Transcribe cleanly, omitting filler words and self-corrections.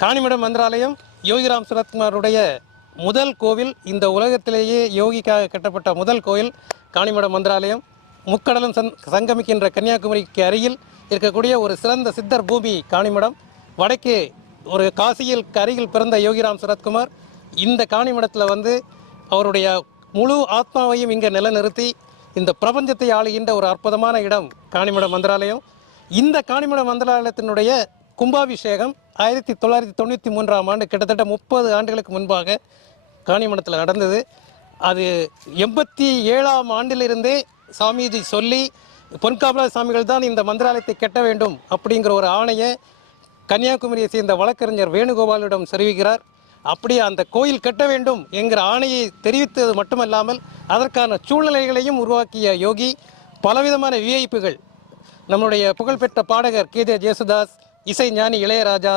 காணிமடம் மந்திராலயம் யோகிராம் சுரத்குமாருடைய முதல் கோவில். இந்த உலகத்திலேயே யோகிக்காக கட்டப்பட்ட முதல் கோவில் காணிமடம் மந்திராலயம். முக்கடலும் சங்கமிக்கின்ற கன்னியாகுமரிக்கு அருகில் இருக்கக்கூடிய ஒரு சிறந்த சித்தர் பூமி காணிமடம். வடக்கே ஒரு காசியில் அருகில் பிறந்த யோகிராம் சுரத்குமார் இந்த காணிமடத்தில் அவருடைய முழு ஆத்மாவையும் இங்கே நிலைநிறுத்தி இந்த பிரபஞ்சத்தை ஆளுகின்ற ஒரு அற்புதமான இடம் காணிமட மந்திராலயம். இந்த காணிமட மந்திராலயத்தினுடைய கும்பாபிஷேகம் 1993ஆம் ஆண்டு, கிட்டத்தட்ட 30 ஆண்டுகளுக்கு முன்பாக காணிமடத்தில் நடந்தது. அது 87ஆம் ஆண்டிலிருந்தே சாமிஜி சொல்லி பொன்காமலா சாமிகள் தான் இந்த மந்திராலயத்தை கட்ட வேண்டும் அப்படிங்கிற ஒரு ஆணையை கன்னியாகுமரியை சேர்ந்த வழக்கறிஞர் வேணுகோபாலிடம் தெரிவிக்கிறார். அப்படியே அந்த கோயில் கட்ட வேண்டும் என்கிற ஆணையை தெரிவித்தது மட்டுமல்லாமல் அதற்கான சூழ்நிலைகளையும் உருவாக்கிய யோகி பலவிதமான விஐபிகள், நம்முடைய புகழ்பெற்ற பாடகர் KJ ஜேசுதாஸ், இசை ஞானி இளையராஜா,